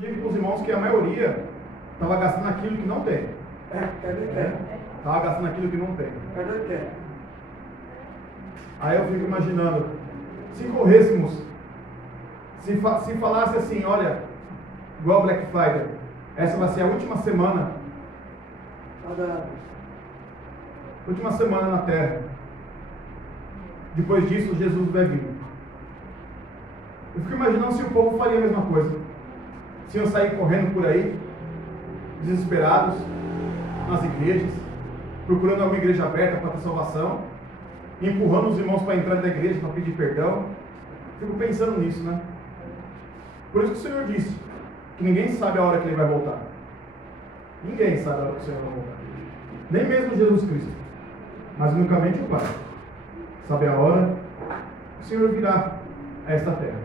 digo para os irmãos que a maioria estava gastando aquilo que não tem. Estava gastando aquilo que não tem. Aí eu fico imaginando, se corrêssemos, se falasse assim, olha, igual Black Friday, essa vai ser a última semana na Terra. Depois disso, Jesus vai vir. Eu fico imaginando se o povo faria a mesma coisa. Se iam sair correndo por aí, desesperados, nas igrejas, procurando alguma igreja aberta para ter salvação, empurrando os irmãos para entrar na igreja para pedir perdão. Fico pensando nisso, né? Por isso que o Senhor disse que ninguém sabe a hora que Ele vai voltar. Ninguém sabe a hora que o Senhor vai voltar. Nem mesmo Jesus Cristo. Mas unicamente o Pai sabe a hora que o Senhor virá a esta terra.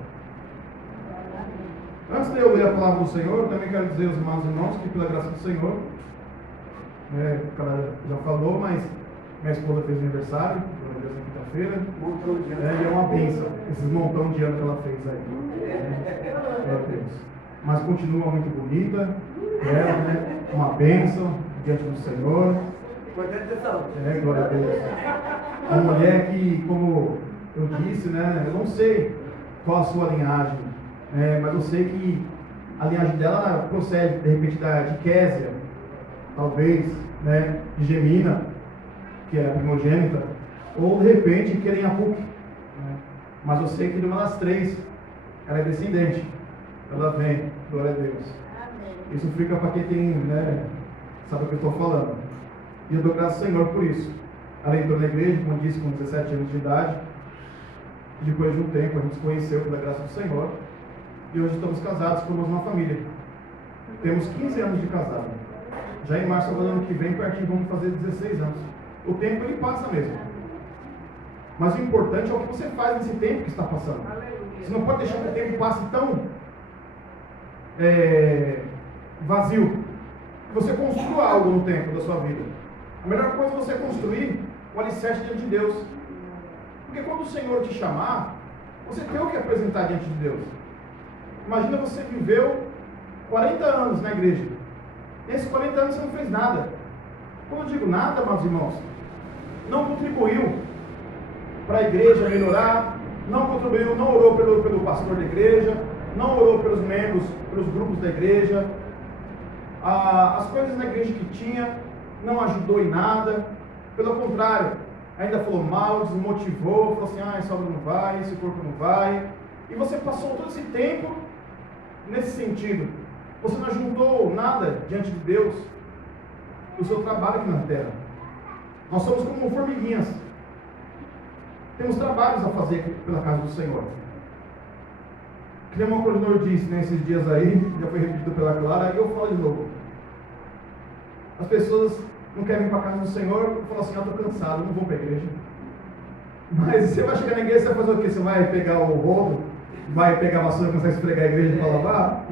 Antes de eu ler a palavra do Senhor, também quero dizer aos irmãos que pela graça do Senhor, o cara já falou, mas minha esposa fez aniversário, na quinta-feira, e é uma bênção, esses montão de ano que ela fez aí. Mas continua muito bonita, uma bênção diante do Senhor. Glória a Deus. Uma mulher que, como eu disse, eu não sei qual a sua linhagem, mas eu sei que a linhagem dela procede, de repente, de Késia, talvez, de Gemina, que é a primogênita, ou de repente Querenhapuc, mas eu sei que de uma das três ela é descendente, ela vem, glória a Deus. Amém. Isso fica para quem tem, sabe o que eu estou falando. E eu dou graças ao Senhor por isso. Ela entrou na igreja, como disse, com 17 anos de idade, e depois de um tempo a gente se conheceu pela graça do Senhor, e hoje estamos casados, formamos uma família. Temos 15 anos de casado. Já em março do ano que vem, pertinho, vamos fazer 16 anos. O tempo ele passa mesmo. Mas o importante é o que você faz nesse tempo que está passando. Você não pode deixar que o tempo passe tão vazio. Que você construa algo no tempo da sua vida. A melhor coisa é você construir o alicerce diante de Deus. Porque quando o Senhor te chamar, você tem o que apresentar diante de Deus. Imagina você viveu 40 anos na igreja. Nesses 40 anos você não fez nada. Quando eu digo nada, meus irmãos, não contribuiu para a igreja melhorar, não contribuiu, não orou pelo pastor da igreja, não orou pelos membros, pelos grupos da igreja, as coisas na igreja que tinha, não ajudou em nada, pelo contrário, ainda falou mal, desmotivou, falou assim, essa obra não vai, esse corpo não vai, e você passou todo esse tempo nesse sentido. Você não ajudou nada diante de Deus do seu trabalho aqui na terra. Nós somos como formiguinhas. Temos trabalhos a fazer pela casa do Senhor. Que nem o coordenador disse nesses dias aí, já foi repetido pela Clara, e eu falo de novo. As pessoas não querem vir para a casa do Senhor e falam assim, eu estou cansado, eu não vou para a igreja. Mas você vai chegar na igreja, você vai fazer o quê? Você vai pegar o rodo, vai pegar a vassoura e começar a esfregar a igreja para lavar?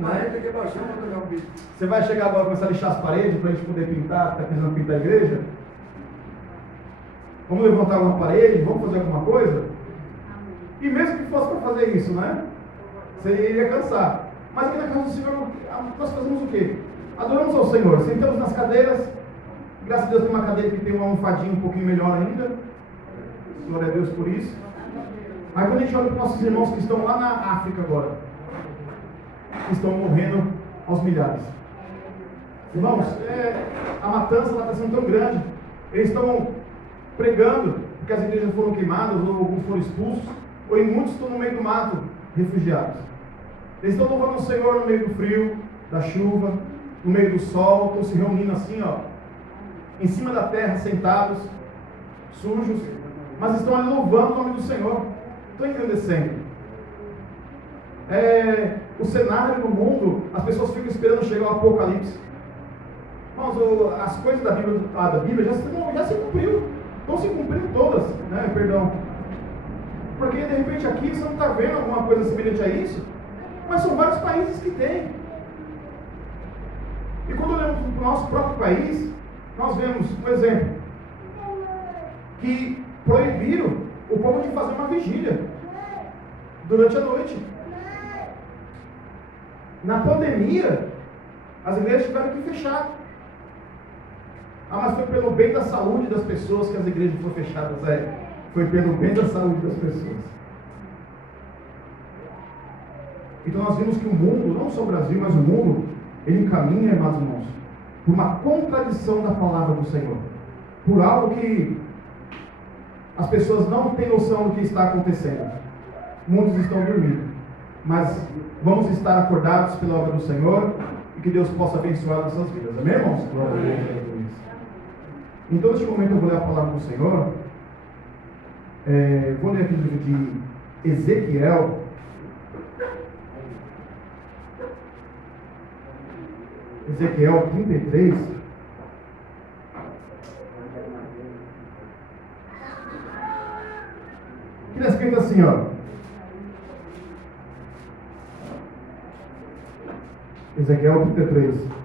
Você vai chegar agora e começar a lixar as paredes para a gente poder pintar, está precisando pintar a igreja? Vamos levantar uma parede, vamos fazer alguma coisa? E mesmo que fosse para fazer isso, você iria cansar. Mas aqui na casa do Senhor, nós fazemos o quê? Adoramos ao Senhor, sentamos nas cadeiras, graças a Deus tem uma cadeira que tem uma almofadinha um pouquinho melhor ainda, glória a Deus por isso. Aí quando a gente olha para os nossos irmãos que estão lá na África agora, que estão morrendo aos milhares. Irmãos, a matança lá está sendo tão grande, eles estão pregando, porque as igrejas foram queimadas, ou alguns foram expulsos, ou em muitos estão no meio do mato, refugiados. Eles estão louvando o Senhor no meio do frio, da chuva, no meio do sol, estão se reunindo assim, em cima da terra, sentados, sujos, mas estão ali louvando o nome do Senhor, estão engrandecendo. O cenário no mundo, as pessoas ficam esperando chegar o Apocalipse. Irmãos, as coisas da Bíblia já se cumpriu, estão se cumprindo todas, porque de repente aqui você não está vendo alguma coisa semelhante a isso, mas são vários países que tem. E quando olhamos para o nosso próprio país, nós vemos, por exemplo, que proibiram o povo de fazer uma vigília durante a noite. Na pandemia, as igrejas tiveram que fechar. Mas foi pelo bem da saúde das pessoas que as igrejas foram fechadas. Foi pelo bem da saúde das pessoas. Então nós vimos que o mundo, não só o Brasil, mas o mundo, ele caminha, irmãos, por uma contradição da palavra do Senhor. Por algo que as pessoas não têm noção do que está acontecendo. Muitos estão dormindo. Mas vamos estar acordados pela obra do Senhor e que Deus possa abençoar nossas vidas. Amém, irmãos? Glória a Deus. Então, neste momento, eu vou ler a palavra do Senhor. Vou ler aqui no livro de Ezequiel. Ezequiel 33. Aqui está escrito assim, ó. Ezequiel 33.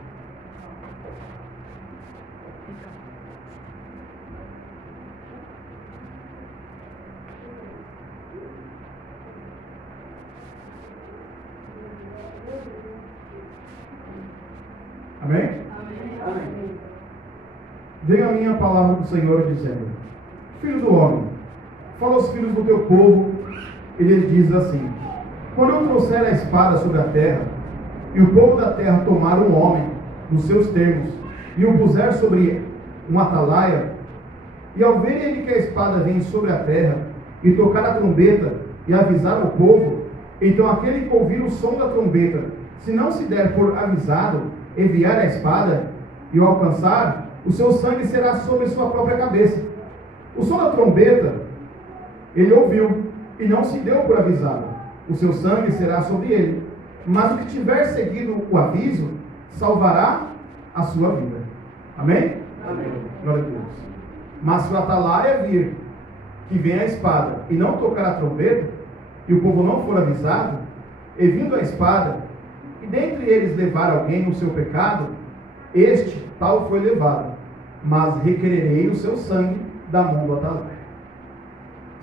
Amém? Amém. Veio a minha palavra do Senhor dizendo: Filho do homem, fala aos filhos do teu povo, e lhes diz assim: quando eu trouxer a espada sobre a terra, e o povo da terra tomar um homem nos seus termos, e o puser sobre um atalaia, e ao ver ele que a espada vem sobre a terra, e tocar a trombeta, e avisar o povo, então aquele que ouvir o som da trombeta, se não se der por avisado, enviar a espada, e o alcançar, o seu sangue será sobre sua própria cabeça. O som da trombeta, ele ouviu, e não se deu por avisado, o seu sangue será sobre ele. Mas o que tiver seguido o aviso, salvará a sua vida. Amém? Amém. Glória a Deus. Mas se o atalaia vir que vem a espada e não tocar a trombeta, e o povo não for avisado, e vindo a espada, e dentre eles levar alguém no seu pecado, este tal foi levado, mas requererei o seu sangue da mão do atalaia.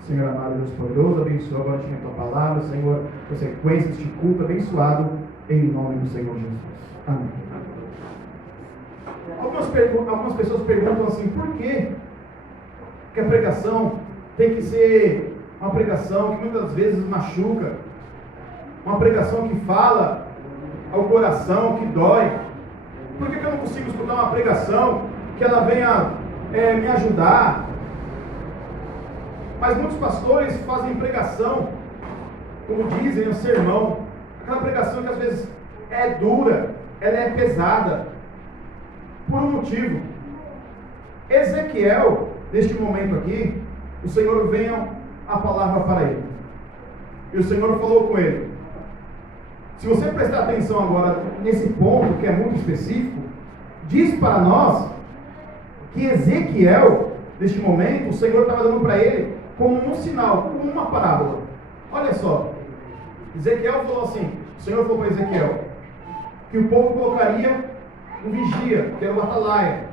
Senhor amado, Deus poderoso, abençoa agora a tua palavra, Senhor, por sequência deste culto abençoado, em nome do Senhor Jesus. Amém. Algumas pessoas perguntam assim: por que a pregação tem que ser uma pregação que muitas vezes machuca, uma pregação que fala ao coração, que dói? Por que eu não consigo escutar uma pregação que ela venha me ajudar? Mas muitos pastores fazem pregação, como dizem, um sermão, aquela pregação que às vezes é dura, ela é pesada, por um motivo. Ezequiel, neste momento aqui, o Senhor veio a palavra para ele, e o Senhor falou com ele. Se você prestar atenção agora nesse ponto, que é muito específico, diz para nós que Ezequiel, neste momento, o Senhor estava dando para ele como um sinal, como uma parábola. Olha só, Ezequiel falou assim, o Senhor falou para Ezequiel, que o povo colocaria um vigia, que era o atalaia.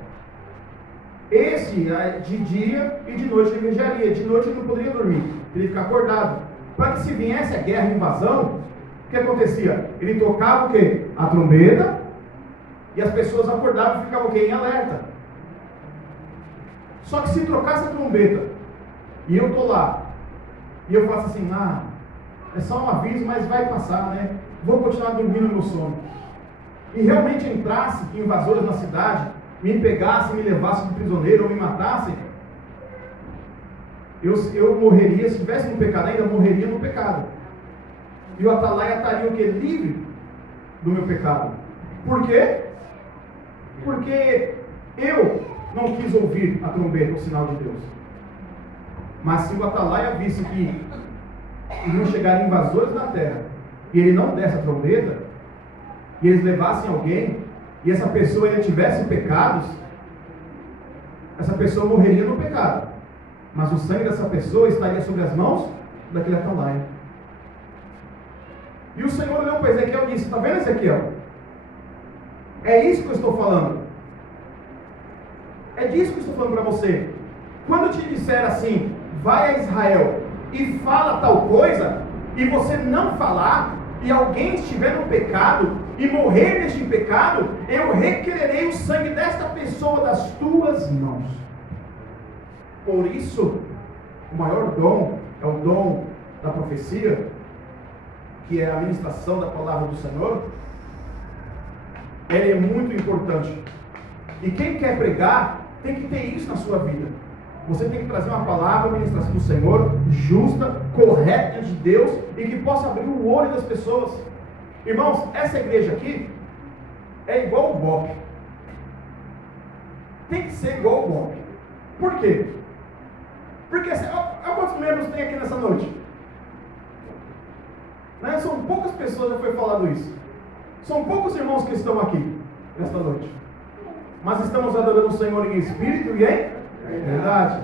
Esse, de dia e de noite ele vigiaria. De noite ele não poderia dormir, ele ia ficar acordado, para que se viesse a guerra, a invasão, o que acontecia? Ele tocava o quê? A trombeta, e as pessoas acordavam e ficavam o quê? Em alerta. Só que se trocasse a trombeta, e eu estou lá, e eu faço assim: é só um aviso, mas vai passar, né? Vou continuar dormindo no meu sono. E realmente entrasse invasores na cidade, me pegassem, me levassem de prisioneiro ou me matassem, eu morreria, se tivesse no pecado ainda, morreria no pecado. E o atalaia estaria o quê? Livre do meu pecado. Por quê? Porque eu não quis ouvir a trombeta, o sinal de Deus. Mas se o atalaia visse que iam chegar invasores na terra, e ele não desse a trombeta, e eles levassem alguém, e essa pessoa ainda tivesse pecados, essa pessoa morreria no pecado, mas o sangue dessa pessoa estaria sobre as mãos daquele atalaia. E o Senhor olhou para Ezequiel e disse: está vendo, Ezequiel? É isso que eu estou falando. É disso que eu estou falando para você. Quando eu te disser assim, vai a Israel e fala tal coisa, e você não falar, e alguém estiver no pecado, e morrer neste pecado, eu requererei o sangue desta pessoa das tuas mãos. Por isso, o maior dom é o dom da profecia, que é a ministração da palavra do Senhor. Ele é muito importante. E quem quer pregar, tem que ter isso na sua vida. Você tem que trazer uma palavra, a ministração do Senhor, justa, correta diante de Deus, e que possa abrir o olho das pessoas. Irmãos, essa igreja aqui é igual o BOP. Tem que ser igual o BOP. Por quê? Porque, olha quantos membros tem aqui nessa noite. Né? São poucas pessoas, já foi falado isso. São poucos irmãos que estão aqui nesta noite. Mas estamos adorando o Senhor em espírito e em verdade.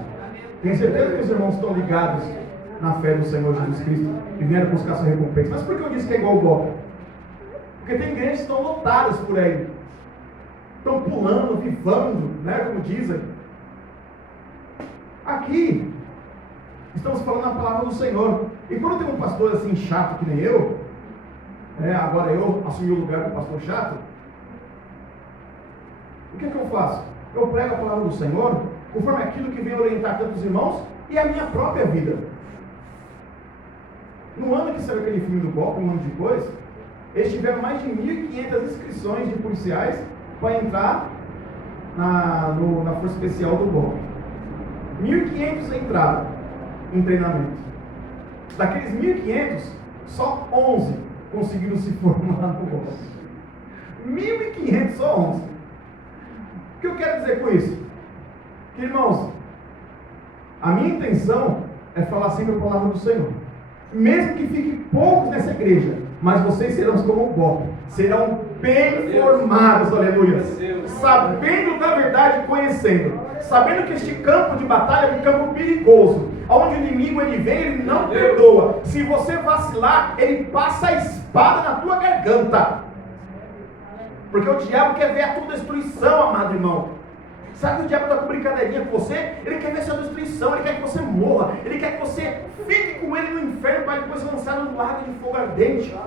Tenho certeza que os irmãos estão ligados na fé do Senhor Jesus Cristo e vieram buscar sua recompensa. Mas por que eu disse que é igual o BOP? Porque tem igrejas que estão lotadas por aí. Estão pulando, vivando, né, como dizem. Aqui, estamos falando a palavra do Senhor. E quando tem um pastor assim chato que nem eu, agora eu assumi o lugar do pastor chato, o que eu faço? Eu prego a palavra do Senhor, conforme aquilo que vem orientar tantos irmãos e a minha própria vida. No ano que saiu aquele filme do BOP, um ano depois, eles tiveram mais de 1.500 inscrições de policiais para entrar na Força Especial do BOP. 1.500 entraram em treinamento. Daqueles 1.500, só 11 conseguiram se formar no BOP. 1.500, só 11. O que eu quero dizer com isso? Que, irmãos, a minha intenção é falar sempre a palavra do Senhor. Mesmo que fiquem poucos nessa igreja, mas vocês serão como o BOP. Serão bem formados, aleluia. Sabendo da verdade e conhecendo. Sabendo que este campo de batalha é um campo perigoso. Onde o inimigo ele vem, ele não perdoa. Se você vacilar, ele passa a espada na tua garganta. Porque o diabo quer ver a tua destruição, amado irmão. Sabe que o diabo está com brincadeirinha com você? Ele quer ver sua destruição, ele quer que você morra, ele quer que você fique com ele no inferno para depois lançar no lago de fogo ardente.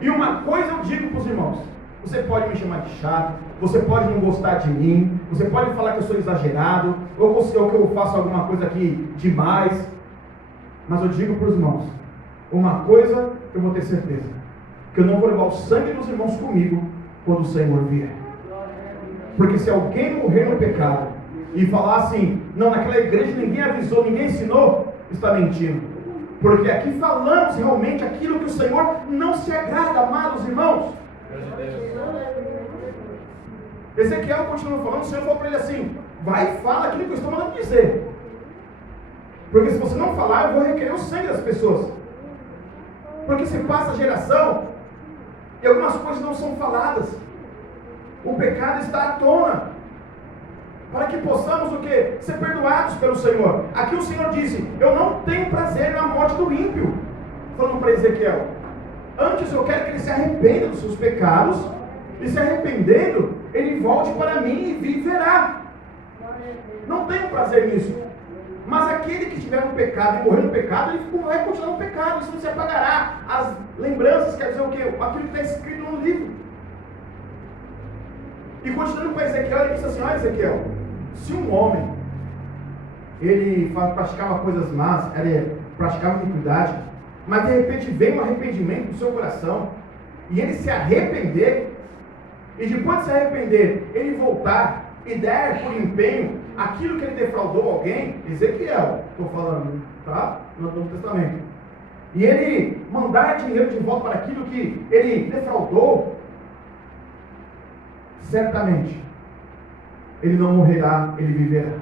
E uma coisa eu digo para os irmãos: você pode me chamar de chato, você pode não gostar de mim, você pode falar que eu sou exagerado, ou que eu faço alguma coisa aqui demais, mas eu digo para os irmãos, uma coisa eu vou ter certeza: que eu não vou levar o sangue dos irmãos comigo quando o Senhor vier. Porque se alguém morrer no pecado e falar assim, não, naquela igreja ninguém avisou, ninguém ensinou, está mentindo. Porque aqui falamos realmente aquilo que o Senhor não se agrada, amados irmãos. Ezequiel continua falando, o Senhor falou para ele assim, vai e fala aquilo que eu estou mandando dizer. Porque se você não falar, eu vou requerer o sangue das pessoas. Porque se passa a geração e algumas coisas não são faladas. O pecado está à tona, para que possamos o quê? Ser perdoados pelo Senhor. Aqui o Senhor disse, eu não tenho prazer na morte do ímpio, falando para Ezequiel. Antes eu quero que ele se arrependa dos seus pecados, e se arrependendo, ele volte para mim e viverá. Não tenho prazer nisso. Mas aquele que estiver no pecado e morrer no pecado, ele vai continuar no pecado, isso não se apagará. As lembranças, quer dizer o quê? Aquilo que está escrito no livro. E continuando com Ezequiel, ele disse assim, olha Ezequiel, se um homem, ele praticava coisas más, ele praticava iniquidade, mas de repente vem um arrependimento do seu coração, e ele se arrepender, e depois de se arrepender, ele voltar e der por empenho aquilo que ele defraudou alguém, Ezequiel, estou falando, tá? No Novo Testamento, e ele mandar dinheiro de volta para aquilo que ele defraudou, certamente ele não morrerá, ele viverá.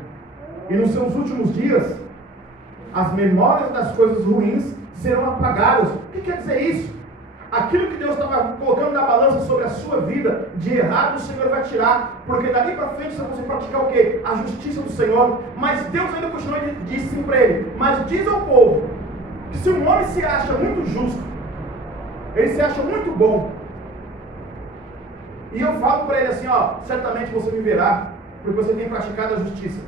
E nos seus últimos dias, as memórias das coisas ruins serão apagadas. O que quer dizer isso? Aquilo que Deus estava colocando na balança sobre a sua vida, de errado, o Senhor vai tirar, porque dali para frente você praticar o quê? A justiça do Senhor. Mas Deus ainda continua e disse assim para ele, mas diz ao povo, que se um homem se acha muito justo, ele se acha muito bom, e eu falo para ele assim, ó, certamente você viverá, porque você tem praticado a justiça.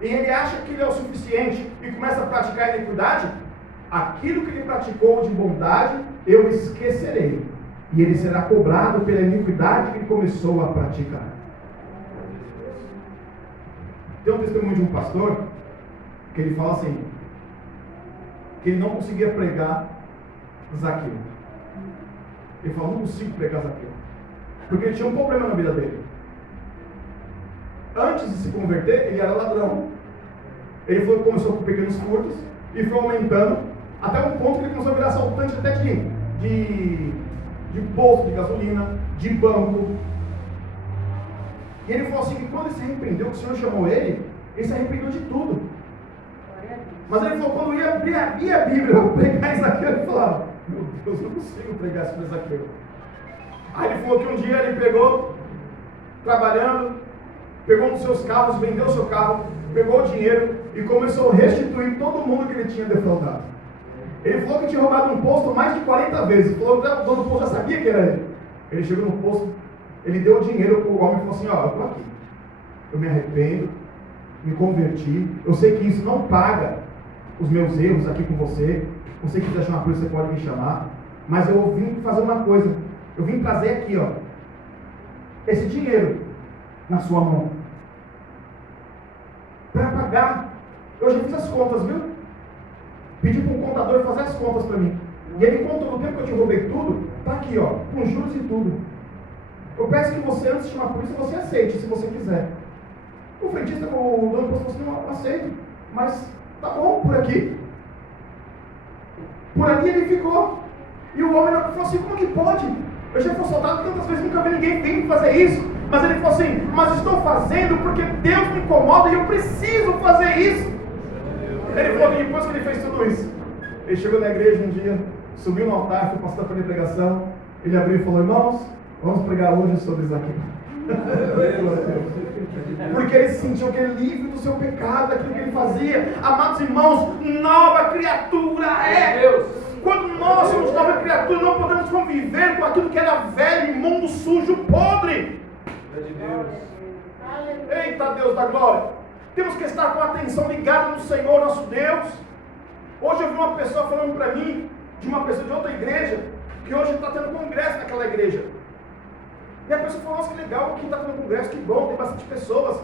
E ele acha que ele é o suficiente e começa a praticar a iniquidade, aquilo que ele praticou de bondade, eu esquecerei. e ele será cobrado pela iniquidade que ele começou a praticar. Tem um testemunho de um pastor que ele fala assim, que ele não conseguia pregar Zaqueu. Ele falou, não consigo pregar Zaqueu, porque ele tinha um problema na vida dele. Antes de se converter, ele era ladrão. Ele começou com pequenos furtos e foi aumentando até um ponto que ele começou a virar assaltante até de posto de gasolina, de banco. E ele falou assim, que quando ele se arrependeu, que o Senhor chamou ele se arrependeu de tudo. Mas ele falou, quando ia abrir a Bíblia, eu pregar Zaqueu, ele falava, meu Deus, eu não consigo pregar sobre Zaqueu. Aí ele falou que um dia ele pegou, trabalhando, pegou um dos seus carros, vendeu o seu carro, pegou o dinheiro e começou a restituir todo mundo que ele tinha defraudado. Ele falou que tinha roubado um posto mais de 40 vezes. Ele falou que o dono do posto já sabia que era ele. Ele chegou no posto, ele deu o dinheiro para o homem e falou assim, ó, eu estou aqui, eu me arrependo, me converti, eu sei que isso não paga os meus erros aqui com você, você quiser chamar por isso, você pode me chamar, mas eu vim fazer uma coisa, eu vim trazer aqui, ó, esse dinheiro na sua mão, para pagar. Eu já fiz as contas, viu? Pedi para um contador fazer as contas para mim, e ele contou, no tempo que eu te roubei tudo, tá aqui, ó, com juros e tudo. Eu peço que você, antes de chamar a polícia, você aceite, se você quiser. O frentista, o dono do posto, falou assim, não aceito, mas tá bom, por aqui. Por ali ele ficou. E o homem falou assim, como que pode? Eu já fui assaltado tantas vezes, nunca vi ninguém vir fazer isso. Mas ele falou assim, mas estou fazendo porque Deus me incomoda e eu preciso fazer isso. Ele falou que depois que ele fez tudo isso, ele chegou na igreja um dia, subiu no altar, foi pastor para a pregação, ele abriu e falou, irmãos, vamos pregar hoje sobre Zaqueu. Porque ele sentiu que ele livre do seu pecado, daquilo que ele fazia. Amados irmãos, nova criatura é Deus. Quando nós somos nova criatura, não podemos conviver com aquilo que era velho, imundo, sujo, podre. Eita Deus da glória. Temos que estar com a atenção ligada no Senhor nosso Deus. Hoje eu vi uma pessoa falando para mim, de uma pessoa de outra igreja, que hoje está tendo congresso naquela igreja. E a pessoa falou, nossa, que legal, quem está tendo congresso, que bom, tem bastante pessoas.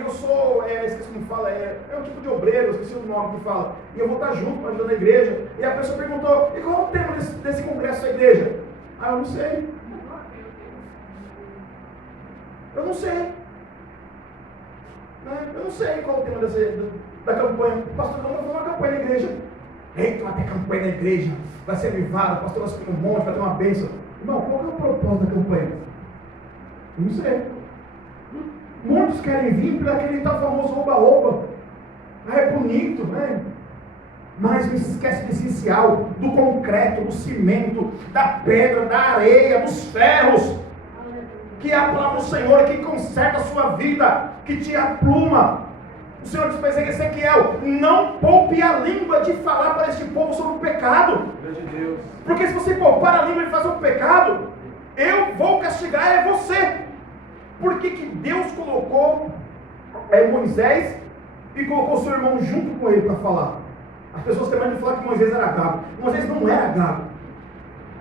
Eu sou, esqueci como fala, é um tipo de obreiro, esqueci o nome que fala. E eu vou estar junto, ajudando a igreja. E a pessoa perguntou, e qual é o tema desse congresso da igreja? Ah, eu não sei. Eu não sei. Eu não sei qual é o tema da campanha. O pastor não vai fazer uma campanha na igreja. Eita, vai ter campanha na igreja, vai ser avivado, o pastor vai subir um monte, vai ter uma bênção. Irmão, qual é o propósito da campanha? Não sei. Muitos querem vir para aquele tal famoso oba-oba. É bonito, né? Mas não se esquece do essencial, do concreto, do cimento, da pedra, da areia, dos ferros. Que é a palavra do Senhor, que conserta a sua vida, que te apluma. O Senhor diz para Ezequiel, não poupe a língua de falar para este povo sobre o pecado. Porque se você poupar a língua de fazer o pecado, eu vou castigar você. Por que Deus colocou Moisés e colocou seu irmão junto com ele para falar? As pessoas têm medo de falar que Moisés era gago. Moisés não era gago.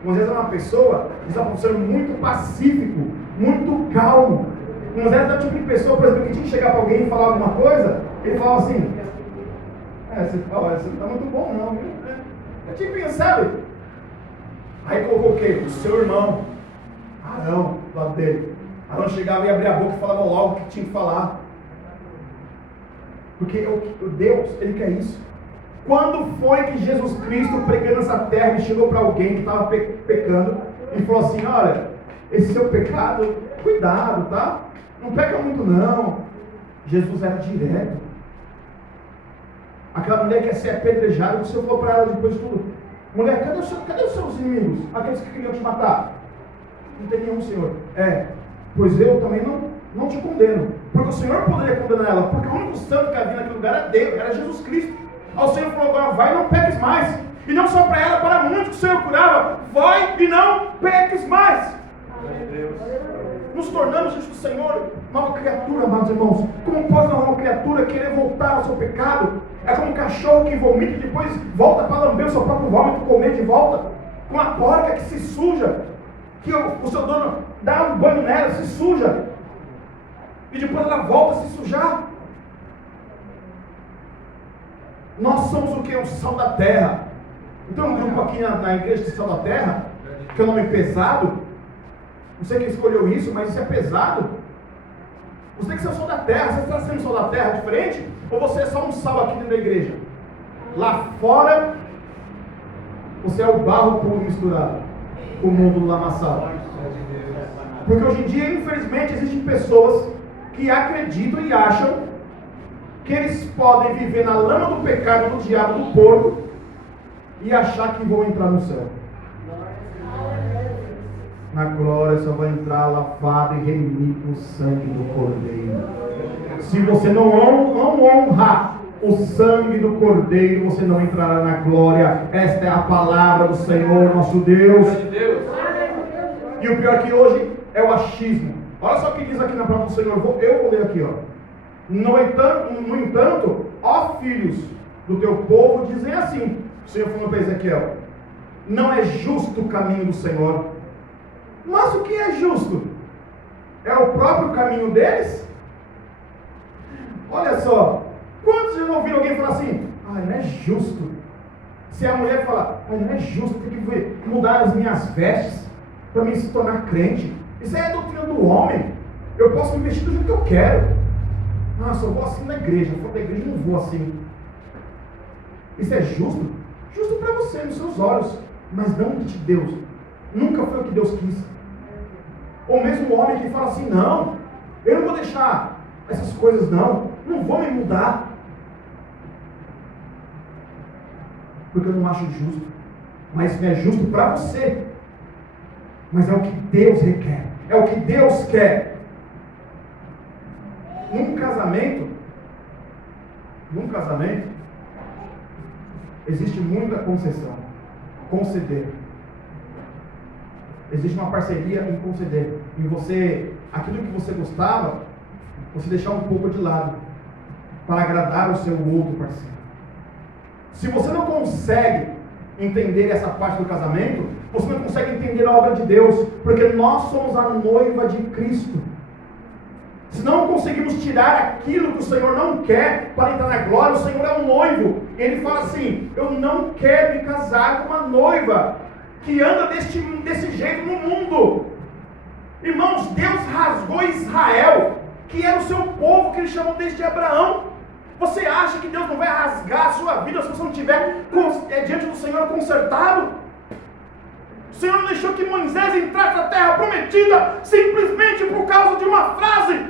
Moisés era uma pessoa que estava sendo muito pacífico, muito calmo. Moisés era o tipo de pessoa, por exemplo, que tinha que chegar para alguém e falar alguma coisa, ele falava assim, você não está muito bom não, viu? É tipo, sabe? Aí colocou o quê? O seu irmão, Arão, do lado dele. Arão chegava e abria a boca e falava logo o que tinha que falar. Porque Deus, Ele quer isso. Quando foi que Jesus Cristo, pregando essa terra, ele chegou para alguém que estava pecando e falou assim, olha, esse seu pecado, cuidado, tá? Não peca muito não. Jesus era direto. Aquela mulher quer ser apedrejada, você falou para ela depois de tudo, mulher, cadê os seus inimigos? Aqueles que queriam te matar? Não tem nenhum, Senhor. Pois eu também não te condeno. Porque o Senhor poderia condenar ela, porque o único santo que havia naquele lugar era Deus, era Jesus Cristo. Aí o Senhor falou, agora vai e não peques mais. E não só para ela, para muitos que o Senhor curava, vai e não peques mais. Nos tornamos diante do Senhor nova criatura, amados irmãos. Como pode uma nova criatura querer voltar ao seu pecado? É como um cachorro que vomita e depois volta para lamber o seu próprio vômito, comer de volta. Com a porca que se suja. que o seu dono dá um banho nela, se suja, e depois ela volta a se sujar. Nós somos o que? O sal da terra. Então um grupo aqui na igreja de Sal da Terra, que é um nome pesado, não sei quem escolheu isso, mas isso é pesado. Você tem que ser o sal da terra. Você está sendo o sal da terra diferente? Ou você é só um sal aqui dentro da igreja? Lá fora, você é o barro puro misturado com o mundo do lamaçal. Porque hoje em dia, infelizmente, existem pessoas que acreditam e acham que eles podem viver na lama do pecado, do diabo, do porco, e achar que vão entrar no céu. Na glória só vai entrar lavado e remido no sangue do Cordeiro. Se você não honra o sangue do Cordeiro, você não entrará na glória. Esta é a palavra do Senhor nosso Deus. E o pior que hoje é o achismo. Olha só o que diz aqui na palavra do Senhor. Eu vou ler aqui, ó. No entanto, ó filhos do teu povo, dizem assim. O Senhor falou para Ezequiel: não é justo o caminho do Senhor. Mas o que é justo? É o próprio caminho deles? Olha só, quantos já não ouviram alguém falar assim: não é justo? Se a mulher falar: não é justo, tem que mudar as minhas vestes para me se tornar crente. Isso é a doutrina do homem. Eu posso me vestir do jeito que eu quero. Nossa, eu vou assim na igreja. Fora da igreja eu não vou assim. Isso é justo? Justo para você, nos seus olhos, mas não de Deus. Nunca foi o que Deus quis. Ou mesmo o homem que fala assim: não, eu não vou deixar essas coisas, não vou me mudar, porque eu não acho justo. Mas não é justo para você, mas é o que Deus requer, é o que Deus quer. Num casamento, existe muita concessão, conceder. Existe uma parceria em conceder, em você, aquilo que você gostava, você deixar um pouco de lado, para agradar o seu outro parceiro. Se você não consegue entender essa parte do casamento, você não consegue entender a obra de Deus, porque nós somos a noiva de Cristo. Se não conseguimos tirar aquilo que o Senhor não quer para entrar na glória, o Senhor é um noivo. Ele fala assim: eu não quero me casar com uma noiva que anda desse jeito no mundo. Irmãos, Deus rasgou Israel, que era o seu povo, que Ele chamou desde Abraão. Você acha que Deus não vai rasgar a sua vida se você não estiver diante do Senhor consertado? O Senhor não deixou que Moisés entrasse na terra prometida simplesmente por causa de uma frase.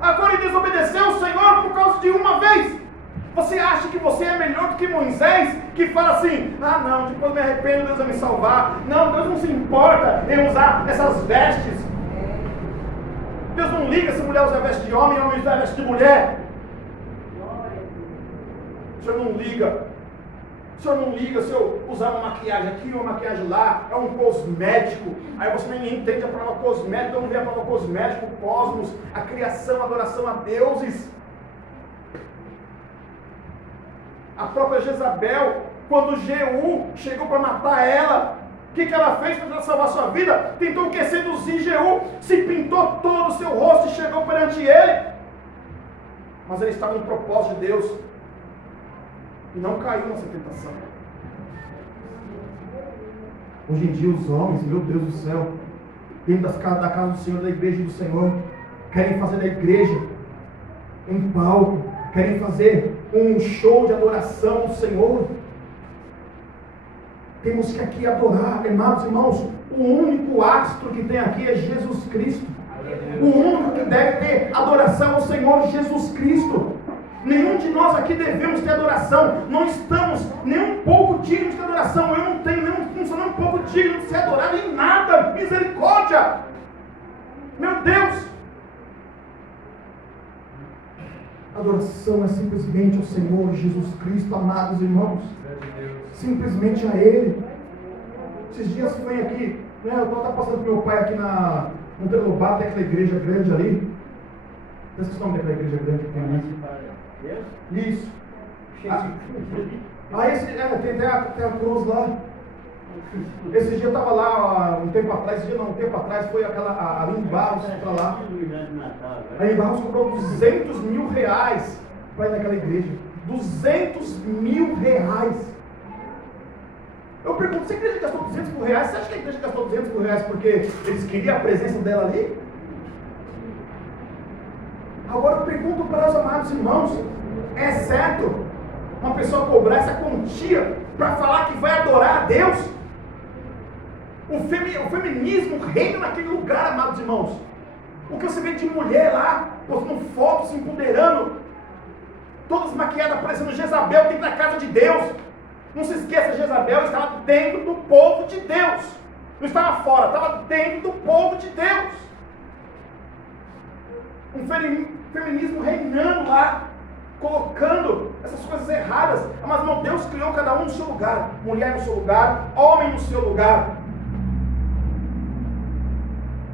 Agora ele desobedeceu o Senhor por causa de uma vez. Você acha que você é melhor do que Moisés, que fala assim: não, depois me arrependo, Deus vai me salvar. Não, Deus não se importa em usar essas vestes. Deus não liga se mulher usa veste de homem, homem usa veste de mulher. O Senhor não liga. O Senhor não liga se eu usar uma maquiagem aqui, uma maquiagem lá, é um cosmético. Aí você nem entende a palavra cosmético, então não vê a palavra cosmético, cosmos, a criação, a adoração a deuses. A própria Jezabel, quando Jeú chegou para matar ela, o que ela fez para salvar sua vida? Tentou o que? Seduzir Jeú, se pintou todo o seu rosto e chegou perante ele. Mas ele estava no propósito de Deus e não caiu nessa tentação. Hoje em dia os homens, meu Deus do céu, dentro da casa do Senhor, da igreja do Senhor, querem fazer da igreja um palco, querem fazer um show de adoração ao Senhor. Temos que aqui adorar, amados irmãos, o único astro que tem aqui é Jesus Cristo. O único que deve ter adoração ao Senhor Jesus Cristo. Nenhum de nós aqui devemos ter adoração. Não estamos nem um pouco dignos de adoração. Eu não sou nem um pouco digno de ser adorado em nada. Misericórdia! Meu Deus! Adoração é simplesmente ao Senhor Jesus Cristo, amados irmãos. Simplesmente a Ele. Esses dias eu venho aqui, né, eu estava passando com meu pai aqui no Telobá, tem aquela igreja grande ali. Esqueci o nome daquela igreja grande que tem ali. Isso. Aí tem a cruz lá. Esse dia eu estava lá um tempo atrás, foi aquela, ali em Barros, para lá. Aí em Barros cobrou R$200.000 para ir naquela igreja. R$200.000. Eu pergunto, se a igreja gastou R$200.000, você acha que a igreja gastou R$200.000 porque eles queriam a presença dela ali? Agora eu pergunto para os amados irmãos, é certo uma pessoa cobrar essa quantia para falar que vai adorar a Deus? O feminismo reina naquele lugar, amados irmãos. O que você vê de mulher lá, postando fotos, se empoderando, todas maquiadas, parecendo Jezabel dentro da casa de Deus. Não se esqueça, Jezabel estava dentro do povo de Deus. Não estava fora, estava dentro do povo de Deus. Um feminismo reinando lá, colocando essas coisas erradas. Mas não, Deus criou cada um no seu lugar. Mulher no seu lugar, homem no seu lugar.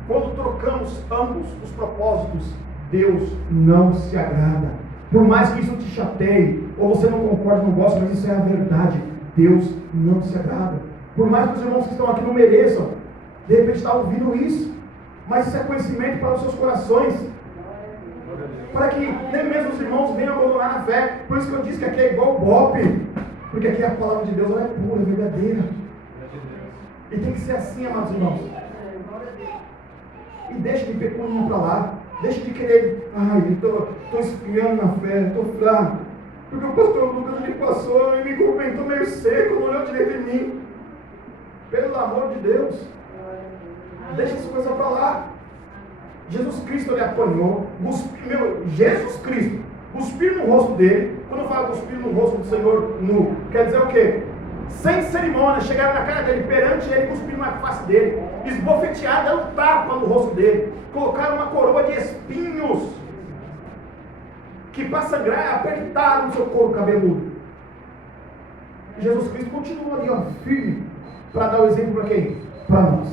Quando trocamos ambos os propósitos, Deus não se agrada. Por mais que isso te chateie, ou você não concorde, não gosta, mas isso é a verdade. Deus não se agrada. Por mais que os irmãos que estão aqui não mereçam, de repente está ouvindo isso, mas isso é conhecimento para os seus corações, para que nem mesmo os irmãos venham abandonar a fé. Por isso que eu disse que aqui é igual o BOP, porque aqui a palavra de Deus ela é pura, verdadeira, e tem que ser assim, amados irmãos. E deixa de pecunia para lá. Deixa de querer, estou esfriando na fé, estou fraco. Porque o pastor Lucas me passou e me cumprimentou meio seco, não olhou direito em mim. Pelo amor de Deus, deixa essa coisa para lá. Jesus Cristo ele apanhou, Jesus Cristo, cuspir no rosto dele. Quando eu falo cuspir no rosto do Senhor nu, quer dizer o quê? Sem cerimônia, chegaram na cara dele, perante ele, cuspiram na face dele, esbofetearam, deram um tapa no rosto dele, colocaram uma coroa de espinhos, que para sangrar, apertaram no seu couro cabeludo. E Jesus Cristo continua ali, firme, para dar o exemplo para quem? Para nós.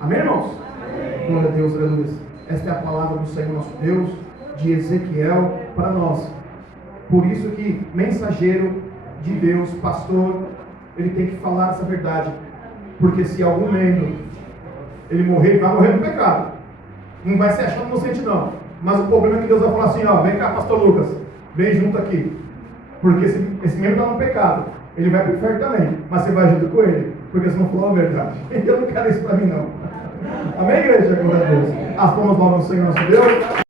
Amém, irmãos? Amém. Glória a Deus, aleluia. Esta é a palavra do Senhor nosso Deus, de Ezequiel, para nós. Por isso que mensageiro de Deus, pastor, ele tem que falar essa verdade, porque se algum membro ele morrer, ele vai morrer no pecado, não vai ser achado inocente não, mas o problema é que Deus vai falar assim, vem cá pastor Lucas, vem junto aqui, porque esse membro está no pecado, ele vai para o inferno também, mas você vai junto com ele, porque você não falou a verdade. Eu não quero isso para mim não. Amém, igreja? Glória a Deus. As palmas do Senhor nosso Deus.